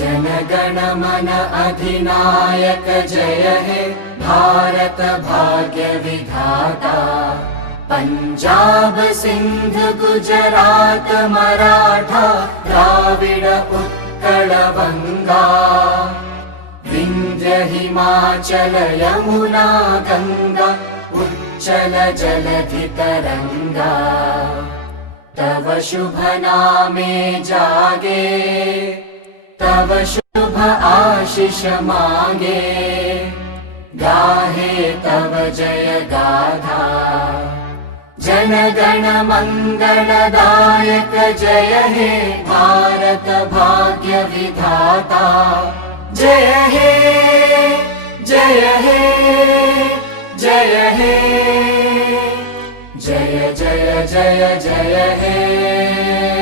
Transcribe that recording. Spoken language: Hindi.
जनगण मन अधिनायक जय हे भारत भाग्य विधाता। पंजाब सिंध गुजरात मराठा द्राविड उत्कल बंगा। विंध्य हिमाचल यमुना गंगा उच्चल जलधि तरंगा। तव शुभ नामे जागे तव शुभ आशीष मांगे। गाहे तव जय गाथा जनगण मंगलदायक जय हे भारत भाग्य विधाता। जय हे जय हे जय हे जय जय जय जय हे।